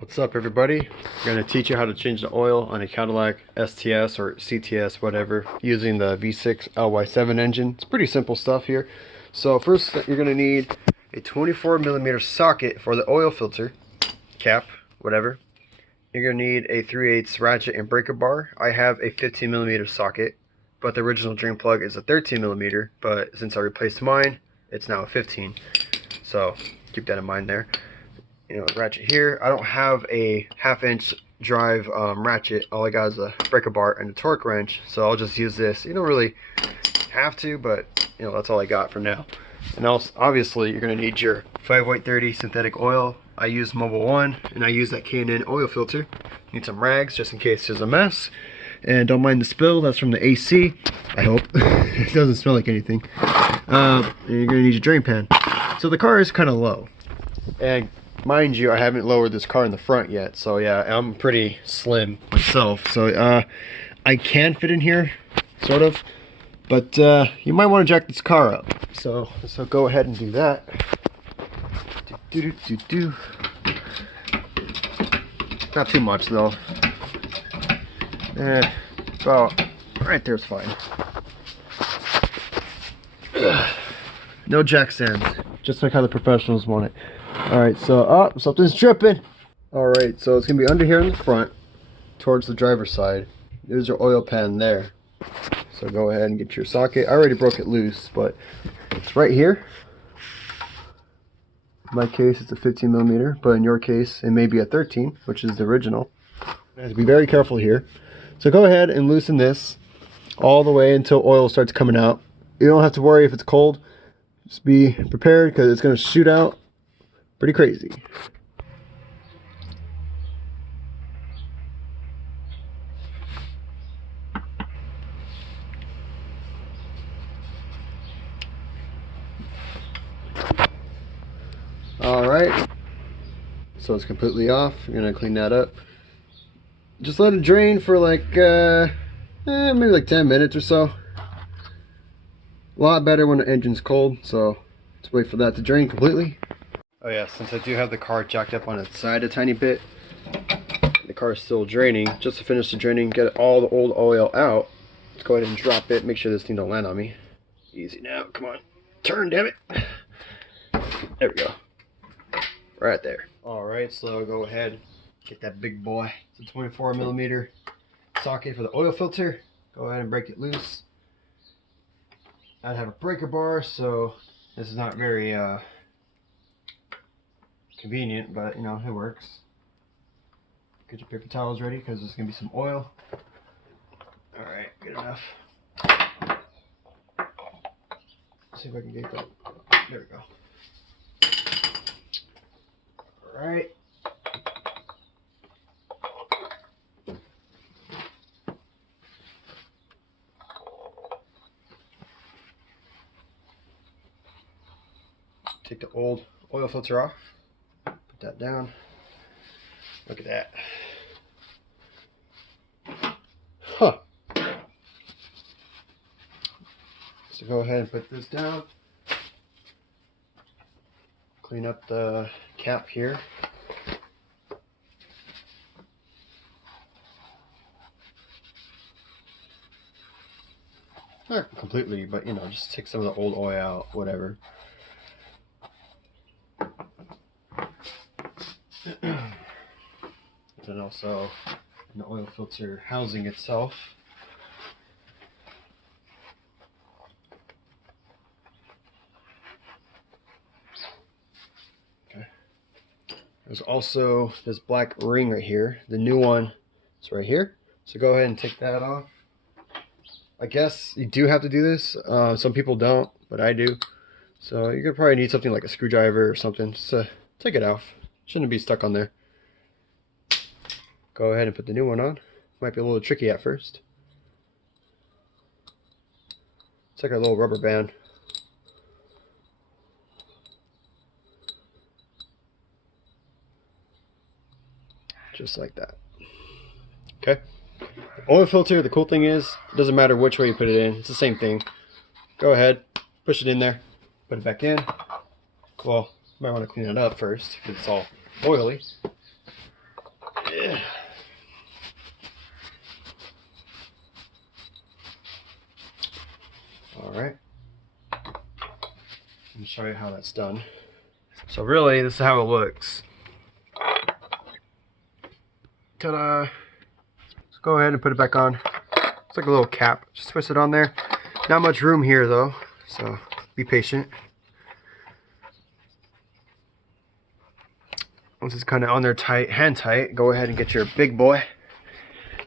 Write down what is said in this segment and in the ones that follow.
What's up, everybody? We're going to teach you how to change the oil on a Cadillac STS or CTS, whatever, using the V6 LY7 engine. It's pretty simple stuff here. So first, you're going to need a 24mm socket for the oil filter cap, whatever. You're going to need a 3/8 ratchet and breaker bar. I have a 15mm socket, but the original drain plug is a 13mm, but since I replaced mine, it's now a 15. So keep that in mind there. Ratchet here. I don't have a 1/2-inch drive ratchet. All I got is a breaker bar and a torque wrench, so I'll just use this. You don't really have to, but that's all I got for now. And also, obviously, you're going to need your 5-white-30 synthetic oil. I use Mobil 1, and I use that K&N oil filter. Need some rags just in case there's a mess. And don't mind the spill, that's from the AC, I hope. It doesn't smell like anything. And you're going to need your drain pan. So the car is kind of low. And mind you, I haven't lowered this car in the front yet, so yeah, I'm pretty slim myself. So I can fit in here, sort of, but you might want to jack this car up. So go ahead and do that. Not too much though. About right there's fine. No jack stands, just like how the professionals want it. Alright, so something's tripping. Alright, so it's gonna be under here in the front, towards the driver's side. There's your oil pan there. So go ahead and get your socket. I already broke it loose, but it's right here. In my case, it's a 15mm, but in your case, it may be a 13, which is the original. You have to be very careful here. So go ahead and loosen this all the way until oil starts coming out. You don't have to worry if it's cold. Just be prepared because it's gonna shoot out pretty crazy. Alright, so it's completely off. You're gonna clean that up. Just let it drain for like maybe like 10 minutes or so. A lot better when the engine's cold, so let's wait for that to drain completely. Oh yeah, since I do have the car jacked up on its side a tiny bit, the car is still draining. Just to finish the draining, get all the old oil out. Let's go ahead and drop it. Make sure this thing don't land on me. Easy now, come on. Turn, damn it. There we go. Right there. Alright, so go ahead, get that big boy. It's a 24mm socket for the oil filter. Go ahead and break it loose. I have a breaker bar, so this is not very convenient, but it works. Get your paper towels ready because there's gonna be some oil. Alright, good enough. Let's see if I can get that. There we go. Alright. Take the old oil filter off. Put that down. Look at that. Huh. So go ahead and put this down. Clean up the cap here. Not completely, but just take some of the old oil out, whatever. And also the oil filter housing itself. Okay. There's also this black ring right here. The new one is right here. So go ahead and take that off. I guess you do have to do this. Some people don't, but I do. So you're gonna probably need something like a screwdriver or something just to take it off. Shouldn't be stuck on there. Go ahead and put the new one on. Might be a little tricky at first. It's like a little rubber band. Just like that. Okay. Oil filter, the cool thing is, it doesn't matter which way you put it in. It's the same thing. Go ahead, push it in there, put it back in. Well, you might want to clean it up first because it's all oily. Alright. Let me show you how that's done. So really, this is how it looks. Ta-da! Let's go ahead and put it back on. It's like a little cap. Just twist it on there. Not much room here though, so be patient. Once it's kind of on there tight, hand tight, go ahead and get your big boy.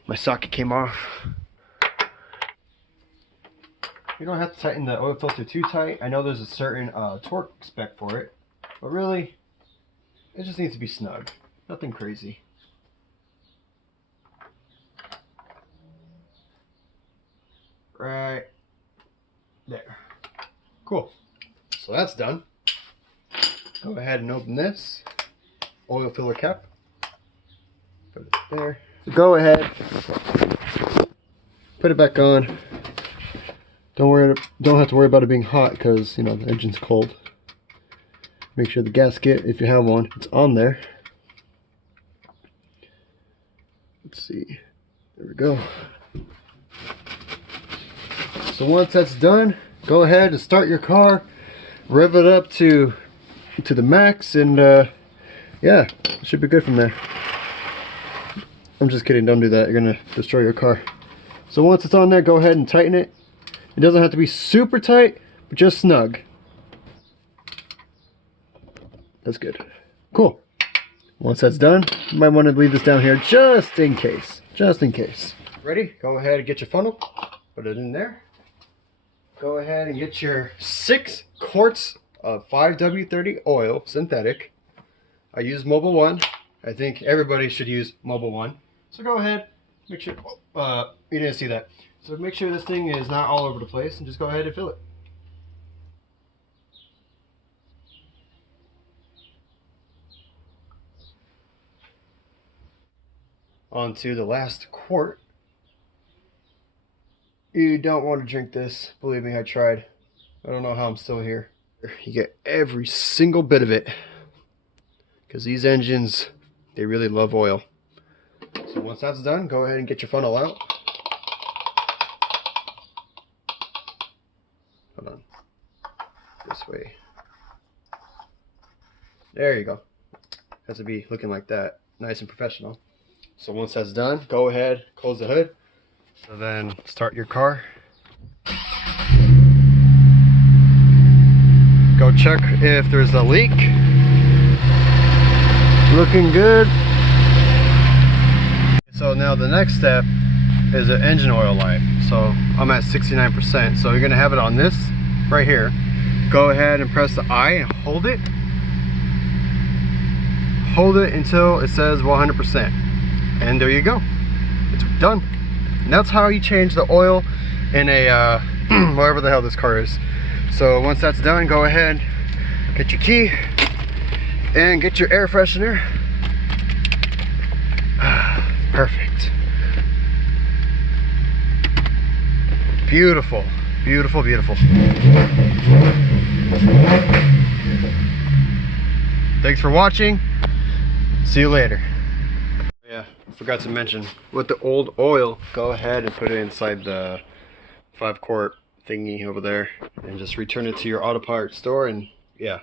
My socket came off. You don't have to tighten the oil filter too tight. I know there's a certain torque spec for it, but really, it just needs to be snug. Nothing crazy. Right there. Cool. So that's done. Go ahead and open this oil filler cap. Put it there. Go ahead. Put it back on. Don't have to worry about it being hot because, you know, the engine's cold. Make sure the gasket, if you have one, it's on there. Let's see. There we go. So once that's done, go ahead and start your car, rev it up to the max, and yeah, it should be good from there. I'm just kidding, don't do that, you're gonna destroy your car. So once it's on there, go ahead and tighten it. It doesn't have to be super tight, but just snug. That's good. Cool. Once that's done, you might want to leave this down here just in case. Just in case. Ready? Go ahead and get your funnel. Put it in there. Go ahead and get your 6 quarts of 5W30 oil, synthetic. I use Mobil 1. I think everybody should use Mobil 1. So go ahead, make sure, you didn't see that. So make sure this thing is not all over the place and just go ahead and fill it. On to the last quart. You don't want to drink this. Believe me, I tried. I don't know how I'm still here. You get every single bit of it. Because these engines, they really love oil. So once that's done, go ahead and get your funnel out. Hold on. This way. There you go. Has to be looking like that. Nice and professional. So once that's done, go ahead, close the hood. So then start your car. Go check if there's a leak. Looking good. So now the next step is an engine oil life. So I'm at 69%. So you're gonna have it on this right here. Go ahead and press the I and hold it. Hold it until it says 100%. And there you go. It's done. And that's how you change the oil in a whatever the hell this car is. So once that's done, go ahead, get your key and get your air freshener. Perfect. Beautiful, beautiful, beautiful. Thanks for watching. See you later. Yeah, I forgot to mention, with the old oil, go ahead and put it inside the 5-quart thingy over there and just return it to your auto parts store, and yeah,